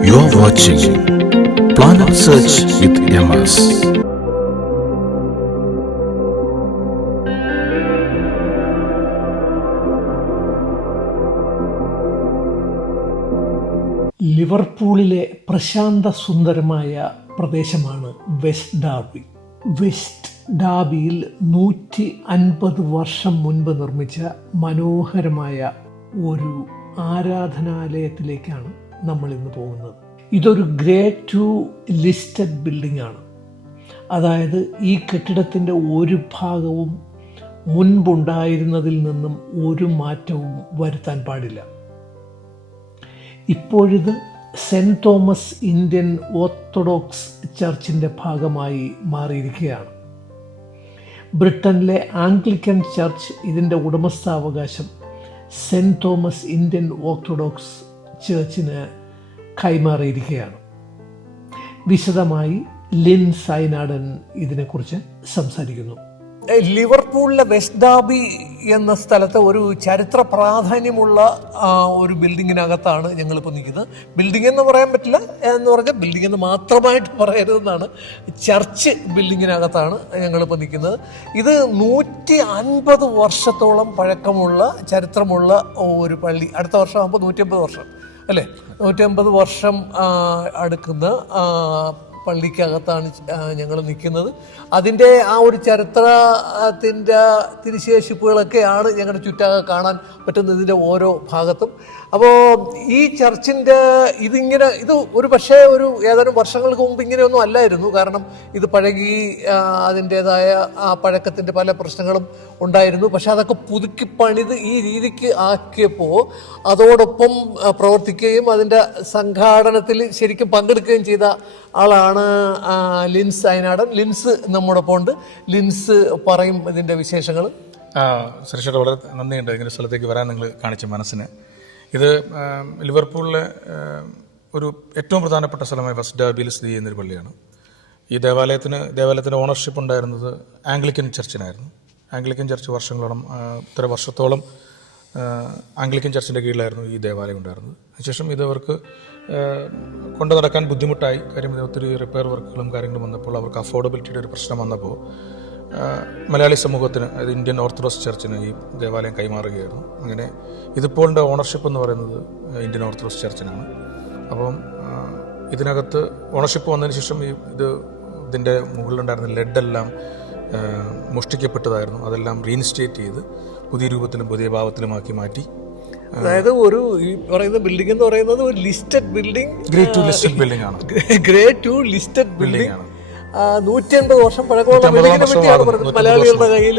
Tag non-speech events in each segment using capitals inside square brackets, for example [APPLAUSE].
You're watching Planet Search with MS. ലിവർപൂളിലെ പ്രശാന്ത സുന്ദരമായ പ്രദേശമാണ് west Darby west ഡാബിയിൽ നൂറ്റി അൻപത് വർഷം മുൻപ് നിർമ്മിച്ച മനോഹരമായ ഒരു ആരാധനാലയത്തിലേക്കാണ് നമ്മൾ ഇന്ന് പോകുന്നത്. ഇതൊരു ഗ്രേഡ് ടു ലിസ്റ്റഡ് ബിൽഡിംഗ് ആണ് അതായത് ഈ കെട്ടിടത്തിന്റെ ഒരു ഭാഗവും മുൻപുണ്ടായിരുന്നതിൽ നിന്നും ഒരു മാറ്റവും വരുത്താൻ പാടില്ല. ഇപ്പോഴിത് സെന്റ് തോമസ് ഇന്ത്യൻ ഓർത്തഡോക്സ് ചർച്ചിന്റെ ഭാഗമായി മാറിയിരിക്കുകയാണ്. ബ്രിട്ടനിലെ ആംഗ്ലിക്കൻ ചർച്ച് ഇതിന്റെ ഉടമസ്ഥാവകാശം സെന്റ് തോമസ് ഇന്ത്യൻ ഓർത്തഡോക്സ് ചർച്ചിന് കൈമാറിയിരിക്കുകയാണ്. വിശദമായി ലിൻ സൈനാടൻ ഇതിനെക്കുറിച്ച് സംസാരിക്കുന്നു. ലിവർപൂളിലെ വെസ്റ്റ് ഡാബി എന്ന സ്ഥലത്ത് ഒരു ചരിത്ര പ്രാധാന്യമുള്ള ഒരു ബിൽഡിങ്ങിനകത്താണ് ഞങ്ങളിപ്പോൾ നിൽക്കുന്നത്. ബിൽഡിംഗ് എന്ന് പറയാൻ പറ്റില്ല എന്ന് പറഞ്ഞാൽ ബിൽഡിംഗ് എന്ന് മാത്രമായിട്ട് പറയരുതെന്നാണ് ചർച്ച് ബിൽഡിങ്ങിനകത്താണ് ഞങ്ങളിപ്പോൾ നിൽക്കുന്നത്. ഇത് നൂറ്റി അൻപത് വർഷത്തോളം പഴക്കമുള്ള ചരിത്രമുള്ള ഒരു പള്ളി. അടുത്ത വർഷമാകുമ്പോൾ നൂറ്റി അമ്പത് വർഷം. അല്ലേ? നൂറ്റമ്പത് വർഷം അടുക്കുന്ന പള്ളിക്കകത്താണ് ഞങ്ങൾ നിൽക്കുന്നത് അതിന്റെ ആ ഒരു ചരിത്രത്തിന്റെ തിരിശേഷിപ്പുകളൊക്കെയാണ് ഞങ്ങളുടെ ചുറ്റാകെ കാണാൻ പറ്റുന്നത് ഇതിന്റെ ഓരോ ഭാഗത്തും. അപ്പോൾ ഈ ചർച്ചിന്റെ ഇതിങ്ങനെ ഇത് ഒരു പക്ഷേ ഒരു ഏതാനും വർഷങ്ങൾക്ക് മുമ്പ് ഇങ്ങനെയൊന്നും അല്ലായിരുന്നു. കാരണം ഇത് പഴകി അതിന്റേതായ ആ പഴക്കത്തിന്റെ പല പ്രശ്നങ്ങളും ഉണ്ടായിരുന്നു. പക്ഷെ അതൊക്കെ പുതുക്കി പണിത് ഈ രീതിക്ക് ആക്കിയപ്പോൾ അതോടൊപ്പം പ്രവർത്തിക്കുകയും അതിന്റെ സംഘാടനത്തിൽ ശരിക്കും പങ്കെടുക്കുകയും ചെയ്ത ആളാണ് ആ, ലിൻസ് അയനാടൻ. ലിൻസ് നമ്മുടെ ഉണ്ട് ലിൻസ് പറയും ഇതിന്റെ വിശേഷങ്ങൾ സുരക്ഷയുടെ വളരെ നന്ദിയുണ്ട് ഇങ്ങനെ സ്ഥലത്തേക്ക് വരാൻ നിങ്ങൾ കാണിച്ച മനസ്സിന്. ഇത് ലിവർപൂളിലെ ഒരു ഏറ്റവും പ്രധാനപ്പെട്ട സ്ഥലമായ വെസ്റ്റ് ഡാബിയിൽ സ്ഥിതി ചെയ്യുന്നൊരു പള്ളിയാണ്. ഈ ദേവാലയത്തിന് ദേവാലയത്തിന്റെ ഓണർഷിപ്പ് ഉണ്ടായിരുന്നത് ആംഗ്ലിക്കൻ ചർച്ചിനായിരുന്നു. ആംഗ്ലിക്കൻ ചർച്ച് വർഷങ്ങളോളം ഇത്ര വർഷത്തോളം ആംഗ്ലിക്കൻ ചർച്ചിന്റെ കീഴിലായിരുന്നു ഈ ദേവാലയം ഉണ്ടായിരുന്നത്. അതിനുശേഷം ഇത് അവർക്ക് കൊണ്ടു നടക്കാൻ ബുദ്ധിമുട്ടായി. കാര്യം ഇത് ഒത്തിരി റിപ്പയർ വർക്കുകളും കാര്യങ്ങളും വന്നപ്പോൾ അവർക്ക് അഫോർഡബിലിറ്റിയുടെ ഒരു പ്രശ്നം വന്നപ്പോൾ മലയാളി സമൂഹത്തിന് അതായത് ഇന്ത്യൻ ഓർത്തഡോക്സ് ചർച്ചിന് ഈ ദേവാലയം കൈമാറുകയായിരുന്നു. അങ്ങനെ ഇതിപ്പോളിന്റെ ഓണർഷിപ്പ് എന്ന് പറയുന്നത് ഇന്ത്യൻ ഓർത്തഡോക്സ് ചർച്ചിനാണ് അപ്പം ഇതിനകത്ത് ഓണർഷിപ്പ് വന്നതിന് ശേഷം ഈ ഇത് ഇതിന്റെ മുകളിലുണ്ടായിരുന്ന ലെഡെല്ലാം മോഷ്ടിക്കപ്പെട്ടതായിരുന്നു. അതെല്ലാം റീഇൻസ്റ്റേറ്റ് ചെയ്ത് പുതിയ രൂപത്തിലും പുതിയ ഭാവത്തിലുമാക്കി മാറ്റി. അതായത് ഒരു ഈ പറയുന്ന ബിൽഡിംഗ് എന്ന് പറയുന്നത് ഒരു listed building grade two listed building ആണ്. ഗ്രേറ്റ് ടു ലിസ്റ്റഡ് ബിൽഡിംഗ് ആണ്. നൂറ്റി അൻപത് വർഷം പഴക്കമുള്ള ബിൽഡിങ്ങിനെ പറ്റിയാണ് പറയുന്നത് മലയാളികളുടെ കയ്യിൽ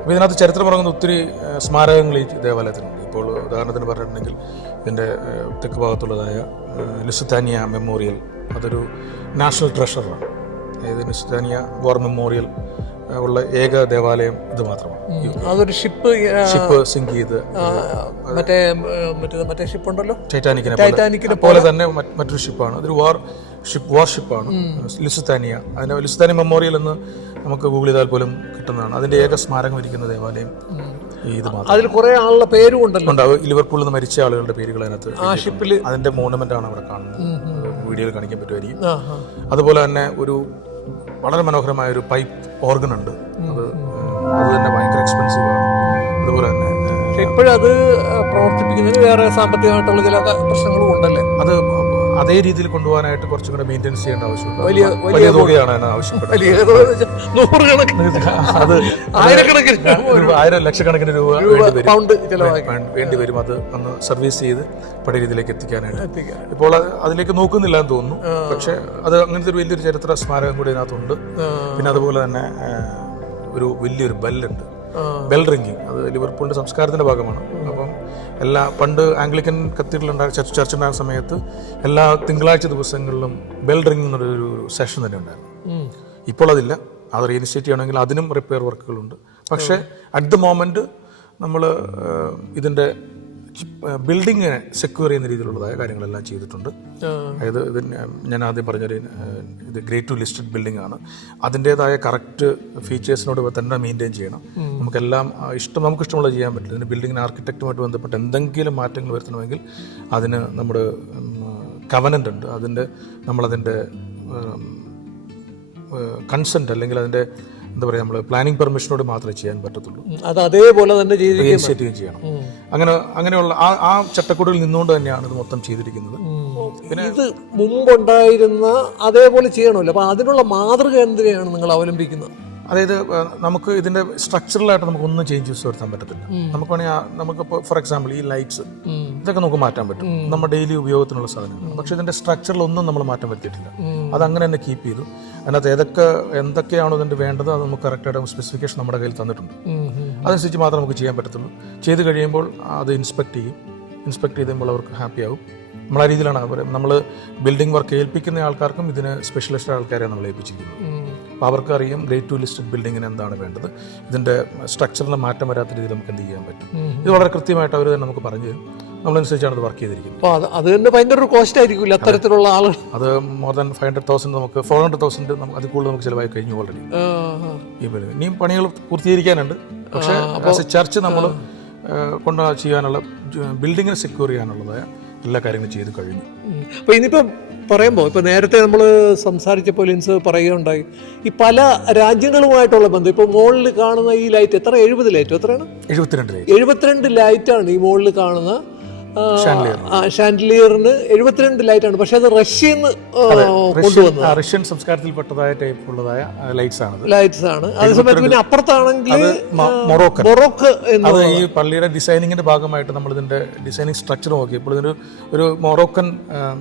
അപ്പോൾ ഇതിനകത്ത് ചരിത്രം പറയുന്ന ഒത്തിരി സ്മാരകങ്ങൾ ഈ ദേവാലയത്തിനുണ്ട് ഇപ്പോൾ ഉദാഹരണത്തിന് പറഞ്ഞിട്ടുണ്ടെങ്കിൽ ഇതിന്റെ തെക്ക് ഭാഗത്തുള്ളതായ ആ, മെമ്മോറിയൽ അതൊരു നാഷണൽ ട്രഷറാണ് അതായത് മിസ്റ്റാനിയ വാർ മെമ്മോറിയൽ ഉള്ള ഏക ദേവാലയം ഇത് മാത്രമാണ്. അതൊരു ഷിപ്പ് ഷിപ്പ് സിങ്ക് ചെയ്ത് മറ്റേ മറ്റേ മറ്റേ ഷിപ്പ് ഉണ്ടല്ലോ ടൈറ്റാനിക്കിനെ ടൈറ്റാനിക്കിനെ പോലെ തന്നെ മറ്റൊരു ഷിപ്പാണ്. അതൊരു വാർ ഷിപ്പ് വാർ ഷിപ്പാണ്. ലുസുത്താനിയ. അതിന് ലുസുത്താനിയ മെമ്മോറിയൽ എന്ന് നമുക്ക് ഗൂഗിൾ ചെയ്താൽ പോലും കിട്ടുന്നതാണ്. അതിന്റെ ഏക സ്മാരകം ഇരിക്കുന്ന ദേവാലയം ഇത് മാത്രം. അതിൽ കുറെ ആളുടെ പേരും ഉണ്ടല്ലോ. ഉണ്ടാവും. ലിവർപൂളിൽ നിന്ന് മരിച്ച ആളുകളുടെ പേരുകൾ അതിനകത്ത് ആ ഷിപ്പിൽ അതിന്റെ മോണുമെന്റ് ആണ് അവിടെ കാണുന്നത്. വീഡിയോയിൽ കാണിക്കാൻ പറ്റുമായിരിക്കും. അതുപോലെ തന്നെ ഒരു വളരെ മനോഹരമായ ഒരു പൈപ്പ് ഓർഗൻ ഉണ്ട്. അത് അത് തന്നെ ഭയങ്കര എക്സ്പെൻസീവ് ആണ്. അതുപോലെ തന്നെ ഇപ്പോഴത് പ്രവർത്തിപ്പിക്കുന്നതിന് വേറെ സാമ്പത്തികമായിട്ടുള്ള ചില പ്രശ്നങ്ങളും ഉണ്ടല്ലേ? അത് അതേ രീതിയിൽ കൊണ്ടുപോകാനായിട്ട് കുറച്ചും കൂടെ മെയിന്റെനൻസ് ചെയ്യേണ്ട ആവശ്യമുണ്ട്. വലിയ വലിയ തുകയാണ് ആവശ്യപ്പെടുന്നത് അത് ആയിരക്കണക്കിന്. ആയിരം ലക്ഷക്കണക്കിന് രൂപ വേണ്ടി വരും. പൗണ്ട് വേണ്ടി വരും. അത് ഒന്ന് സർവീസ് ചെയ്ത് പഴയ രീതിയിലേക്ക് എത്തിക്കാനായിട്ട്. ഇപ്പോൾ അതിലേക്ക് നോക്കുന്നില്ല എന്ന് തോന്നുന്നു. പക്ഷെ അത് അങ്ങനത്തെ ഒരു വലിയൊരു ചരിത്ര സ്മാരകം കൂടി അതിനകത്തുണ്ട് പിന്നെ അതുപോലെ തന്നെ ഒരു വലിയൊരു ബെല്ലുണ്ട്. Bell ringing. അത് ലിവർപൂളിന്റെ സംസ്കാരത്തിന്റെ ഭാഗമാണ്. അപ്പം എല്ലാ പണ്ട് ആംഗ്ലിക്കൻ കത്തീഡ്രൽ ഉണ്ടായ ചർച്ച് ചർച്ച് ഉണ്ടായിരുന്ന സമയത്ത് എല്ലാ തിങ്കളാഴ്ച ദിവസങ്ങളിലും ബെൽ റിംഗ് എന്നൊരു സെഷൻ തന്നെ ഉണ്ടായിരുന്നു. ഇപ്പോൾ അതില്ല. അത് റീഇൻസ്റ്റേറ്റ് ചെയ്യണമെങ്കിൽ അതിനും റിപ്പയർ വർക്കുകളുണ്ട്. പക്ഷേ അറ്റ് ദ മോമെന്റ് നമ്മൾ ഇതിന്റെ ബിൽഡിങ്ങിനെ സെക്യൂർ ചെയ്യുന്ന രീതിയിലുള്ളതായ കാര്യങ്ങളെല്ലാം ചെയ്തിട്ടുണ്ട്. അതായത് ഇത് ഞാൻ ആദ്യം പറഞ്ഞൊരു ഇത് ഗ്രേറ്റ് ടു ലിസ്റ്റഡ് ബിൽഡിംഗ് ആണ്. അതിന്റെതായ കറക്റ്റ് ഫീച്ചേഴ്സിനോട് തന്നെ മെയിന്റെയിൻ ചെയ്യണം. നമുക്കെല്ലാം ഇഷ്ടം നമുക്ക് ഇഷ്ടമുള്ള ചെയ്യാൻ പറ്റില്ല. ഇതിന് ബിൽഡിങ്ങിന് ആർക്കിടെക്റ്റുമായിട്ട് ബന്ധപ്പെട്ട് എന്തെങ്കിലും മാറ്റങ്ങൾ വരുത്തണമെങ്കിൽ അതിന് നമ്മുടെ കവനന്റ് ഉണ്ട്. അതിന്റെ നമ്മളതിന്റെ കൺസെന്റ് അല്ലെങ്കിൽ അതിന്റെ എന്താ പറയുക നമ്മൾ പ്ലാനിംഗ് പെർമിഷനോട് മാത്രമേ ചെയ്യാൻ പറ്റത്തുള്ളൂ. അത് അതേപോലെ തന്നെ റീഇൻസ്റ്റേറ്റ് ചെയ്യണം. അങ്ങനെ അങ്ങനെയുള്ള ആ ആ ചട്ടക്കൂടിൽ നിന്നുകൊണ്ട് തന്നെയാണ് ഇത് മൊത്തം ചെയ്തിരിക്കുന്നത്. പിന്നെ ഇത് മുമ്പുണ്ടായിരുന്ന അതേപോലെ ചെയ്യണമല്ലോ. അപ്പൊ അതിനുള്ള മാതൃക എന്തിനെയാണ് നിങ്ങൾ അവലംബിക്കുന്നത്? അതായത് നമുക്ക് ഇതിന്റെ സ്ട്രക്ചറലായിട്ട് നമുക്ക് ഒന്നും ചേഞ്ചസ് വരുത്താൻ പറ്റത്തില്ല. നമുക്ക് വേണമെങ്കിൽ നമുക്ക് നമുക്കിപ്പോൾ ഫോർ എക്സാമ്പിൾ ഈ ലൈറ്റ്സ് ഇതൊക്കെ നമുക്ക് മാറ്റാൻ പറ്റും. നമ്മുടെ ഡെയിലി ഉപയോഗത്തിനുള്ള സാധനങ്ങൾ. പക്ഷെ ഇതിന്റെ സ്ട്രക്ചറിൽ ഒന്നും നമ്മൾ മാറ്റം വരുത്തിയിട്ടില്ല അത് അങ്ങനെ തന്നെ കീപ്പ് ചെയ്തു. അതിനകത്ത് ഏതൊക്കെ എന്തൊക്കെയാണോ ഇതിന്റെ വേണ്ടത് അത് നമുക്ക് കറക്റ്റായിട്ട് സ്പെസിഫിക്കേഷൻ നമ്മുടെ കയ്യിൽ തന്നിട്ടുണ്ട്. അതനുസരിച്ച് മാത്രമേ നമുക്ക് ചെയ്യാൻ പറ്റത്തുള്ളൂ. ചെയ്ത് കഴിയുമ്പോൾ അത് ഇൻസ്പെക്ട് ചെയ്യും. ഇൻസ്പെക്ട് ചെയ്ത് കഴിയുമ്പോൾ അവർക്ക് ഹാപ്പി ആവും. നമ്മൾ ആ രീതിയിലാണ് നമ്മൾ ബിൽഡിംഗ് വർക്ക് ഏൽപ്പിക്കുന്ന ആൾക്കാർക്കും ഇതിന് സ്പെഷ്യലിസ്റ്റ് ആൾക്കാരെയാണ് നമ്മൾ ഏൽപ്പിച്ചിരിക്കുന്നത് അപ്പോൾ അവർക്ക് അറിയാം ഗ്രേറ്റ് ടു ലിസ്റ്റഡ് ബിൽഡിങ്ങിന് എന്താണ് വേണ്ടത്. ഇതിന്റെ സ്ട്രക്ചറിന് മാറ്റം വരാത്ത രീതിയിൽ നമുക്ക് എന്ത് ചെയ്യാൻ പറ്റും. ഇത് വളരെ കൃത്യമായിട്ട് അവർ തന്നെ നമുക്ക് പറഞ്ഞു തരും. നമ്മളനുസരിച്ചാണ് ഇത് വർക്ക് ചെയ്തിരിക്കുന്നത്. അപ്പോൾ അത് തന്നെ ഭയങ്കര ഒരു കോസ്റ്റ് ആയിരിക്കില്ല അത്തരത്തിലുള്ള ആളുകൾ അത് more than five hundred thousand നമുക്ക് ഫോർ ഹൺഡ്രഡ് തൗസൻഡ് അത് കൂടുതൽ നമുക്ക് ചിലവായി കഴിഞ്ഞു ഓൾറെഡി. ഈ ബിൽഡിംഗ് ഇനിയും പണികൾ പൂർത്തീകരിക്കാനുണ്ട്. പക്ഷേ ചർച്ച് നമ്മൾ കൊണ്ട് ചെയ്യാനുള്ള ബിൽഡിങ്ങിനെ സെക്യൂർ ചെയ്യാനുള്ളതായ എല്ലാ കാര്യങ്ങളും ചെയ്ത് കഴിഞ്ഞു. അപ്പോൾ അപ്പൊ ഇനിയിപ്പം പറയുമ്പോൾ ഇപ്പോൾ നേരത്തെ നമ്മൾ സംസാരിച്ച ലിൻസ് പറയുകയുണ്ടായി. ഈ പല രാജ്യങ്ങളുമായിട്ടുള്ള ബന്ധം ഇപ്പോൾ മുകളിൽ കാണുന്ന ഈ ലൈറ്റ് എത്ര? എഴുപത് ലൈറ്റ് എത്രയാണ്? എഴുപത്തിരണ്ട് എഴുപത്തിരണ്ട് ലൈറ്റാണ് ഈ മുകളിൽ കാണുന്ന ഷാൻഡിലിയറിന്. എഴുപത്തിരണ്ട് ലൈറ്റാണ്. പക്ഷെ അത് റഷ്യയിൽ നിന്ന് കൊണ്ടുവന്നത്. റഷ്യൻ സംസ്കാരത്തിൽപ്പെട്ടതായ ടൈപ്പ് ഉള്ളതായ ലൈറ്റ്സ് ആണ് ലൈറ്റ്സ് ആണ് അതേസമയത്ത് പിന്നെ അപ്പുറത്താണെങ്കിൽ മൊറോക്ക എന്ന് അത് ഈ പള്ളിയുടെ ഡിസൈനിങ്ങിന്റെ ഭാഗമായിട്ട് നമ്മൾ ഇതിന്റെ ഡിസൈനിങ് സ്ട്രക്ചർ നോക്കിയപ്പോൾ ഇതിന് ഒരു മൊറോക്കൻ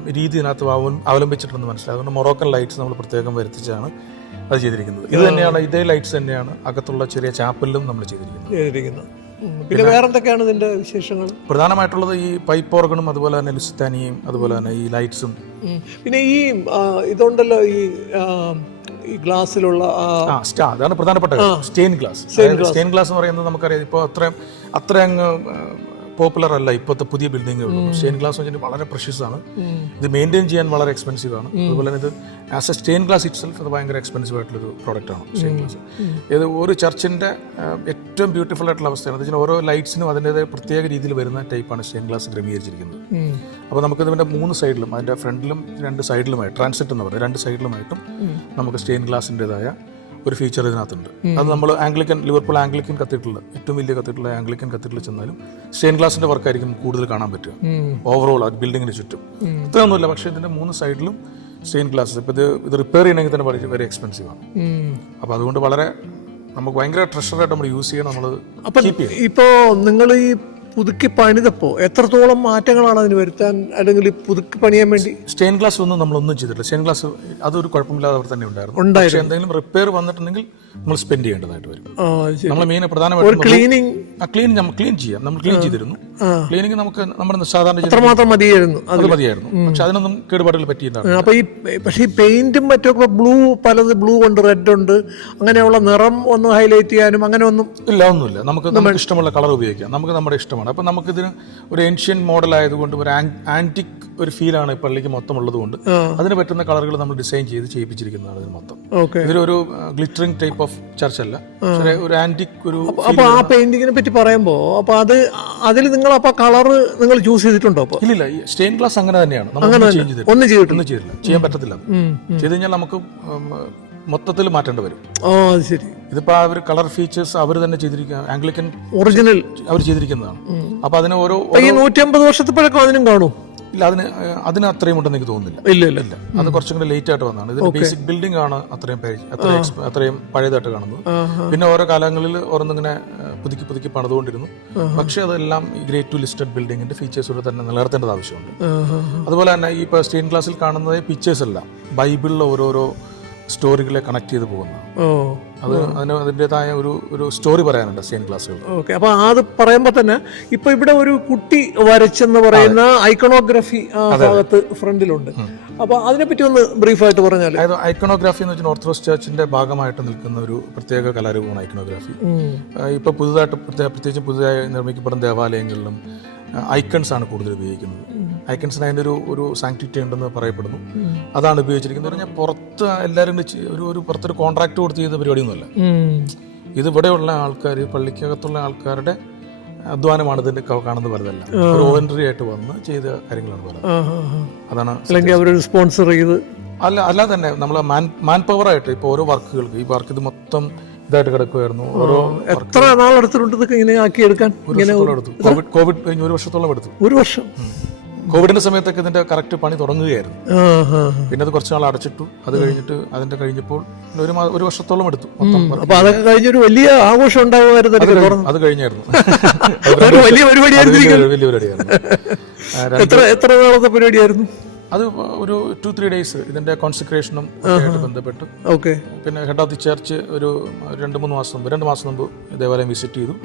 രീതി ഇതിനകത്ത് അവ- അവലംബിച്ചിട്ടുണ്ടെന്ന് മനസ്സിലായി. അതുകൊണ്ട് മൊറോക്കൻ ലൈറ്റ്സ് നമ്മൾ പ്രത്യേകം വരുത്തിച്ചാണ് അത് ചെയ്തിരിക്കുന്നത്. ഇത് തന്നെയാണ് ഇതേ ലൈറ്റ്സ് തന്നെയാണ് അകത്തുള്ള ചെറിയ ചാപ്പലിലും നമ്മൾ ചെയ്തിരിക്കുന്നത്. പിന്നെ വേറെന്തൊക്കെയാണ് ഇതിന്റെ വിശേഷങ്ങൾ? പ്രധാനമായിട്ടുള്ളത് ഈ പൈപ്പ് ഓർഗണും അതുപോലെ തന്നെ ലുസിത്താനിയും അതുപോലെ തന്നെ ഈ ലൈറ്റ്സും പിന്നെ ഈ ഇതുണ്ടല്ലോ ഈ ഈ ഗ്ലാസ്സിലുള്ള സ്റ്റാ അതാണ് പ്രധാനപ്പെട്ട സ്റ്റെയിൻ ഗ്ലാസ് സ്റ്റെയിൻ ഗ്ലാസ് എന്ന് പറയുന്നത് നമുക്കറിയാം ഇപ്പോൾ അത്രയും അത്രയും അങ്ങ് പോപ്പുലർ അല്ല ഇപ്പോഴത്തെ പുതിയ ബിൽഡിങ്ങുകൾ സ്റ്റെയിൻ ഗ്ലാസ് വെച്ചിട്ട് വളരെ പ്രഷ്യസ് ആണ്. ഇത് മെയിന്റെയിൻ ചെയ്യാൻ വളരെ എക്സ്പെൻസീവ് ആണ്. അതുപോലെ തന്നെ ഇത് as a stain glass itself അത് ഭയങ്കര എക്സ്പെൻസീവ് ആയിട്ടുള്ളൊരു പ്രോഡക്റ്റ് ആണ് സ്റ്റെയിൻ ഗ്ലാസ് ഇത് ഒരു ചർച്ചിന്റെ ഏറ്റവും ബ്യൂട്ടിഫുൾ ആയിട്ടുള്ള അവസ്ഥയാണ്. അതെന്ന് വെച്ചാൽ ഓരോ ലൈറ്റ്സിനും അതിന്റെതായ പ്രത്യേക രീതിയിൽ വരുന്ന ടൈപ്പാണ് സ്റ്റെയിൻ ഗ്ലാസ് ക്രമീകരിച്ചിരിക്കുന്നത്. അപ്പോൾ നമുക്ക് ഇതിന്റെ മൂന്ന് സൈഡിലും അതിന്റെ ഫ്രണ്ടിലും രണ്ട് സൈഡിലുമായി ട്രാൻസിറ്റ് എന്ന് പറയുന്നത് രണ്ട് സൈഡിലുമായിട്ടും നമുക്ക് സ്റ്റെയിൻ ഗ്ലാസിന്റെതായ ഒരു ഫീച്ചർ ഇതിനകത്തുണ്ട്. അത് നമ്മൾ ആംഗ്ലിക്കൻ ലിവർപൂൾ ആംഗ്ലിക്കൻ കത്തീഡ്രൽ ഏറ്റവും വലിയ കത്തീഡ്രൽ ആംഗ്ലിക്കൻ കത്തീഡ്രൽ ചെന്നാലും സ്റ്റെയിൻ ഗ്ലാസിന്റെ വർക്കായിരിക്കും കൂടുതൽ കാണാൻ പറ്റുക. ഓവറോൾ ആ ബിൽഡിങ്ങിന് ചുറ്റും. ഇത്രയൊന്നുമില്ല പക്ഷേ ഇതിന്റെ മൂന്ന് സൈഡിലും സ്റ്റെയിൻ ഗ്ലാസ് ഇപ്പൊ ഇത് ഇത് റിപ്പയർ ചെയ്യണമെങ്കിൽ തന്നെ വളരെ വെരി എക്സ്പെൻസീവ് ആണ്. അപ്പൊ അപ്പോൾ അതുകൊണ്ട് വളരെ നമുക്ക് ഭയങ്കര ട്രഷറായിട്ട് നമ്മൾ യൂസ് ചെയ്യണം നമ്മൾ അപ്പോൾ കീപ്പ് ഇപ്പോ നിങ്ങൾ ഈ പുതുക്കി പണിതപ്പോ എത്രത്തോളം മാറ്റങ്ങളാണ് അതിന് വരുത്താൻ അല്ലെങ്കിൽ പുതുക്കി പണിയാൻ വേണ്ടി? സ്റ്റെയിൻ ഗ്ലാസ് ഒന്നും നമ്മളൊന്നും ചെയ്തിട്ടില്ല. സ്റ്റെയിൻ ഗ്ലാസ് അതൊരു കുഴപ്പമില്ലാതെ അവർ തന്നെ ഉണ്ടായിരുന്നു. ഉണ്ടായിരുന്നു. എന്തെങ്കിലും റിപ്പയർ വന്നിട്ടുണ്ടെങ്കിൽ നമ്മൾ സ്പെൻഡ് ചെയ്യേണ്ടതായിട്ട് വരും. നമ്മൾ മെയിൻ പ്രധാനമായിട്ടും ക്ലീനിങ് ക്ലീൻ നമ്മൾ ക്ലീൻ ചെയ്യാം. നമ്മൾ ക്ലീൻ ചെയ്തിരുന്നു. ക്ലീനിങ് നമുക്ക് നമ്മുടെ സാധാരണ അത്രമാത്രം മതിയായിരുന്നു അത് മതിയായിരുന്നു. പക്ഷെ അതിനൊന്നും കേടുപാടുകൾ പറ്റിയതാണ്. അപ്പൊ ഈ പക്ഷെ ഈ പെയിന്റും മറ്റൊക്കെ ബ്ലൂ പലത് ബ്ലൂ ഉണ്ട് റെഡ് ഉണ്ട്. അങ്ങനെയുള്ള നിറം ഒന്ന് ഹൈലൈറ്റ് ചെയ്യാനും അങ്ങനെ ഒന്നും ഇല്ല ഒന്നുമില്ല. നമുക്ക് നമുക്ക് ഇഷ്ടമുള്ള കളർ ഉപയോഗിക്കാം. നമുക്ക് നമ്മുടെ ഇഷ്ടമാണ്. അപ്പൊ നമുക്കിതിന് ഒരു ഏൻഷ്യൻ മോഡൽ ആയതുകൊണ്ട് ഒരു ആന്റിക് ഒരു ഫീലാണ് ഈ പള്ളിക്ക് മൊത്തം ഉള്ളതുകൊണ്ട് അതിന് പറ്റുന്ന കളറുകൾ നമ്മൾ ഡിസൈൻ ചെയ്ത് ചെയ്യിപ്പിച്ചിരിക്കുന്നതാണ് ഇതിന് മൊത്തം. ഇതിലൊരു ഇതൊരു ഗ്ലിറ്ററിംഗ് ടൈപ്പ് ഓഫ് ചർച്ച് അല്ല. ഒരു ആന്റിക് ഒരു അപ്പൊ ആ പെയിന്റിങ്ങിനെ പറ്റി പറയുമ്പോ അപ്പൊ അത് അതിൽ നിങ്ങൾ അപ്പൊ കളറ് നിങ്ങൾ ചൂസ് ചെയ്തിട്ടുണ്ടോ ഇല്ല ഇല്ല സ്റ്റെയിൻ ഗ്ലാസ് അങ്ങനെ തന്നെയാണ്. ഒന്നും ചെയ്തിട്ടില്ല. ഒന്നും ചെയ്തില്ല ചെയ്യാൻ പറ്റത്തില്ല അത്. ചെയ്ത് കഴിഞ്ഞാൽ നമുക്ക് ഉം, മൊത്തത്തിൽ മാറ്റേണ്ടി വരും. ഓ അത് ശരി. ഇതിപ്പോ അവർ കളർ ഫീച്ചേഴ്സ് അവർ തന്നെ ചെയ്തിരിക്കുക ആംഗ്ലിക്കൻ ഒറിജിനൽ അവർ ചെയ്തിരിക്കുന്നതാണ്. അപ്പൊ അതിന് ഓരോ ഈ നൂറ്റി അമ്പത് വർഷത്തെ പഴക്കം അതിനും കാണും? ഇല്ല അതിന് അതിന് അത്രയും ഉണ്ടെന്ന് എനിക്ക് തോന്നുന്നില്ല. ഇല്ല ഇല്ല ഇല്ല. അത് കുറച്ചും കൂടി ലേറ്റ് ആയിട്ട് വന്നതാണ്. ഇതിന്റെ ബേസിക് ബിൽഡിംഗ് ആണ് അത്രയും അത്രയും പഴയതായിട്ട് കാണുന്നത്. പിന്നെ ഓരോ കാലങ്ങളിൽ ഓരോന്നിങ്ങനെ പുതുക്കി പുതുക്കി പണിതുകൊണ്ടിരുന്നു. പക്ഷേ അതെല്ലാം ഈ ഗ്രേറ്റ് ടു ലിസ്റ്റഡ് ബിൽഡിങ്ങിന്റെ ഫീച്ചേഴ്സ് തന്നെ നിലനിർത്തേണ്ടത് ആവശ്യമുണ്ട്. അതുപോലെ തന്നെ ഈ സ്റ്റെയിൻ ക്ലാസ്സിൽ കാണുന്നത് പിക്ചേഴ്സ് അല്ല. ബൈബിളിലെ ഓരോരോ സ്റ്റോറികളെ കണക്ട് ചെയ്ത് പോകുന്നത് ഓ. അത് അതിന് അതിന്റെതായ ഒരു ഒരു സ്റ്റോറി പറയാനുണ്ട് സെയിം ക്ലാസ്സുകൾ ഓക്കെ. അപ്പൊ അത് പറയുമ്പോ തന്നെ ഇപ്പൊ ഇവിടെ ഒരു കുട്ടി വരച്ചെന്ന് പറയുന്ന ഐക്കണോഗ്രഫി ഭാഗത്ത് ഫ്രണ്ടിലുണ്ട്. അപ്പൊ അതിനെപ്പറ്റി ഒന്ന് ബ്രീഫായിട്ട് പറഞ്ഞാൽ അതായത് ഐക്കണോഗ്രാഫി എന്ന് വെച്ചാൽ ഓർത്തഡോക്സ് ചർച്ചിന്റെ ഭാഗമായിട്ട് നിൽക്കുന്ന ഒരു പ്രത്യേക കലാരൂപമാണ് ഐക്കണോഗ്രാഫി. ഇപ്പൊ പുതുതായിട്ട് പ്രത്യേക- പ്രത്യേകിച്ച് പുതുതായി നിർമ്മിക്കപ്പെടുന്ന ദേവാലയങ്ങളിലും ഐക്കൺസ് ആണ് കൂടുതൽ ഉപയോഗിക്കുന്നത്. ഐക്കൺസിന് അതിന്റെ ഒരു ഒരു സാങ്ക്ടിറ്റി ഉണ്ടെന്ന് പറയപ്പെടുന്നു. അതാണ് ഉപയോഗിച്ചിരിക്കുന്നത്. പറഞ്ഞാൽ പുറത്ത് എല്ലാവരും ഒരു ഒരു പുറത്തൊരു കോൺട്രാക്ട് കൊടുത്ത് ചെയ്ത പരിപാടിയൊന്നുമല്ല. ഇത് ഇവിടെയുള്ള ആൾക്കാർ പള്ളിക്കകത്തുള്ള ആൾക്കാരുടെ അധ്വാനമാണ് ഇതിന്റെ കാണുന്നത് വലുതല്ല വോളണ്ടറി ആയിട്ട് വന്ന് ചെയ്ത കാര്യങ്ങളാണ് പറയുന്നത് അതാണ് അല്ലെങ്കിൽ അവരൊരു സ്പോൺസർ ചെയ്ത് അല്ല അല്ലാതെ തന്നെ നമ്മൾ മാൻ മാൻ പവർ ആയിട്ട് ഇപ്പോൾ ഓരോ വർക്കുകൾക്ക് ഈ വർക്ക് ഇത് മൊത്തം ഇതായിട്ട് കിടക്കുമായിരുന്നു ഓരോ എത്ര നാളെടുത്തിട്ടുണ്ട് ഇതൊക്കെ ഇങ്ങനെ ആക്കി എടുക്കാൻ ഇങ്ങനെ എടുത്തു. കോവിഡ് കോവിഡ് കഴിഞ്ഞ് ഒരു വർഷത്തോളം എടുത്തു. ഒരു വർഷം. കോവിഡിന്റെ സമയത്തൊക്കെ ഇതിന്റെ കറക്റ്റ് പണി തുടങ്ങുകയായിരുന്നു. പിന്നെ അത് കുറച്ച് നാൾ അടച്ചിട്ടു. അത് കഴിഞ്ഞിട്ട് അതിന്റെ കഴിഞ്ഞപ്പോൾ ഒരു ഒരു വർഷത്തോളം എടുത്തു. അപ്പൊ അതൊക്കെ കഴിഞ്ഞൊരു വലിയ ആഘോഷം ഉണ്ടാവുമായിരുന്നു അത് കഴിഞ്ഞായിരുന്നു. [LAUGHS] വലിയ പരിപാടിയായിരുന്നു എത്ര എത്ര നാളത്തെ പരിപാടിയായിരുന്നു? അത് ഒരു ടു ത്രീ ഡേയ്സ് ഇതിന്റെ കോൺസെൻട്രേഷനും ബന്ധപ്പെട്ട്. ഓക്കെ. പിന്നെ ഹെഡ് ഓഫ് ദി ചർച്ച് ഒരു രണ്ട് മൂന്ന് മാസം മുമ്പ് രണ്ട് മാസം മുമ്പ് ദേവാലയം വിസിറ്റ് ചെയ്തു.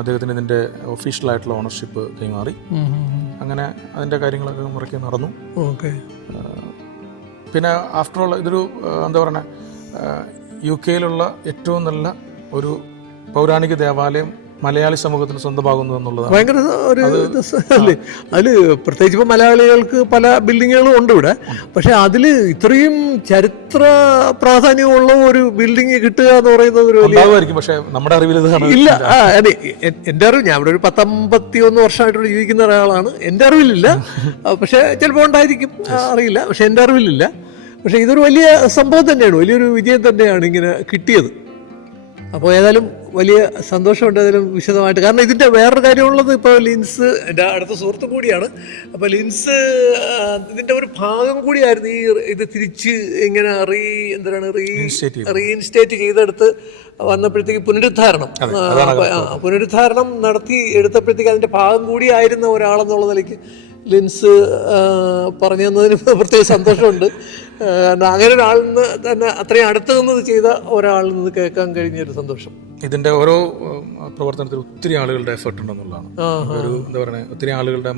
അദ്ദേഹത്തിന് ഇതിന്റെ ഒഫീഷ്യൽ ആയിട്ടുള്ള ഓണർഷിപ്പ് കൈമാറി. അങ്ങനെ അതിന്റെ കാര്യങ്ങളൊക്കെ മുറയ്ക്ക് നടന്നു. ഓക്കെ. പിന്നെ ആഫ്റ്റർ ഓൾ ഇതൊരു എന്താ പറയുക യു കെയിലുള്ള ഏറ്റവും നല്ല ഒരു പൗരാണിക ദേവാലയം മലയാളി സമൂഹത്തിന് സ്വന്തമാകുന്നു എന്നുള്ളതാണ്. ഭയങ്കര ഒരു അല്ലേ? അതിൽ പ്രത്യേകിച്ച് ഇപ്പോൾ മലയാളികൾക്ക് പല ബിൽഡിങ്ങുകളും ഉണ്ട് ഇവിടെ. പക്ഷേ അതിൽ ഇത്രയും ചരിത്ര പ്രാധാന്യമുള്ള ഒരു ബിൽഡിംഗ് കിട്ടുക എന്ന് പറയുന്നത് ഒരു വലിയ പക്ഷേ നമ്മുടെ അറിവിൽ ഇല്ല. അതെ. എന്റെ അറിവ് ഞാൻ ഇവിടെ ഒരു പത്തമ്പത്തി ഒന്ന് വർഷമായിട്ട് ജീവിക്കുന്ന ഒരാളാണ്. എന്റെ അറിവിലില്ല. പക്ഷേ ചിലപ്പോൾ ഉണ്ടായിരിക്കും. അറിയില്ല. പക്ഷേ എന്റെ അറിവിലില്ല. പക്ഷേ ഇതൊരു വലിയ സംഭവം തന്നെയാണ്. വലിയൊരു വിജയം തന്നെയാണ് ഇങ്ങനെ കിട്ടിയത്. അപ്പോൾ ഏതായാലും വലിയ സന്തോഷമുണ്ട് അതിലും വിശദമായിട്ട്. കാരണം ഇതിന്റെ വേറൊരു കാര്യമുള്ളത് ഇപ്പോൾ ലിൻസ് എന്റെ അടുത്ത സുഹൃത്തു കൂടിയാണ്. അപ്പോൾ ലിൻസ് ഇതിന്റെ ഒരു ഭാഗം കൂടിയായിരുന്നു ഈ ഇത് തിരിച്ച് ഇങ്ങനെ റീ എന്താണ് റീ. റീഇൻസ്റ്റേറ്റ് ചെയ്തെടുത്ത് വന്നപ്പോഴത്തേക്ക് പുനരുദ്ധാരണം. പുനരുദ്ധാരണം നടത്തി എടുത്തപ്പോഴത്തേക്ക് അതിന്റെ ഭാഗം കൂടിയായിരുന്ന ഒരാളെന്നുള്ള നിലയ്ക്ക് ലിൻസ് പറഞ്ഞു തന്നതിന് [LAUGHS] പ്രത്യേക സന്തോഷമുണ്ട്. കാരണം അങ്ങനെ ഒരാളിൽ നിന്ന് തന്നെ അത്രയും അടുത്ത് നിന്ന് ചെയ്ത ഒരാളിൽ നിന്ന് കേൾക്കാൻ കഴിഞ്ഞൊരു സന്തോഷം. ഇതിന്റെ ഓരോ പ്രവർത്തനത്തിൽ ഒത്തിരി ആളുകളുടെ എഫേർട്ട് ഉണ്ടെന്നുള്ളതാണ്. ഒരു എന്താ പറയുക ഒത്തിരി ആളുകളുടെ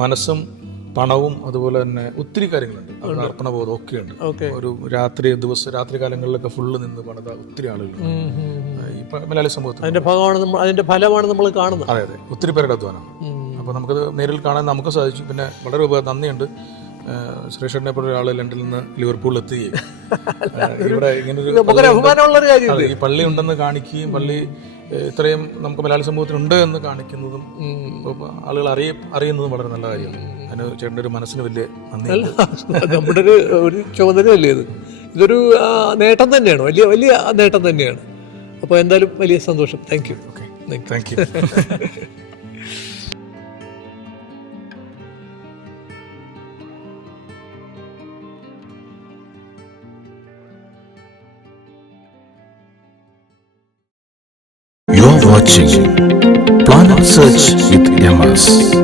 മനസ്സും പണവും അതുപോലെ തന്നെ ഒത്തിരി കാര്യങ്ങളുണ്ട്. അർപ്പണബോധം ഒക്കെ ഉണ്ട് ഒരു രാത്രി ദിവസം രാത്രി കാലങ്ങളിലൊക്കെ ഫുള്ള് നിന്ന് പണിത ഒത്തിരി ആളുകളുണ്ട്. ഈ മലയാളി സമൂഹത്തിൽ. അതിന്റെ ഭാഗമാണ് അതിന്റെ ഫലമാണ് നമ്മൾ കാണുന്നത്. അതെ അതെ. ഒത്തിരി പേരുടെ അധ്വാനമാണ് അപ്പോൾ നമുക്കത് നേരിൽ കാണാൻ നമുക്ക് സാധിച്ചു. പിന്നെ വളരെ ഉപകാരം നന്ദിയുണ്ട്. ശ്രീഷേട്ടനെ പോലെ ഒരാൾ ലണ്ടനിൽ നിന്ന് ലിവർപൂളിൽ എത്തുകയും. ഇവിടെ കാര്യം ഈ പള്ളി ഉണ്ടെന്ന് കാണിക്കുകയും പള്ളി ഇത്രയും നമുക്ക് മലയാളി സമൂഹത്തിനുണ്ട് എന്ന് കാണിക്കുന്നതും ആളുകൾ അറിയ അറിയുന്നതും വളരെ നല്ല കാര്യമാണ്. അതിന് ചേട്ടന്റെ ഒരു മനസ്സിന് വലിയ നന്ദി. നമ്മുടെ ഒരു ഒരു ചുമതലയല്ലേ ഇത്? ഇതൊരു നേട്ടം തന്നെയാണ്. വലിയ വലിയ നേട്ടം തന്നെയാണ്. അപ്പോൾ എന്തായാലും വലിയ സന്തോഷം. Thank you okay thank you You're watching Planet Search with MS.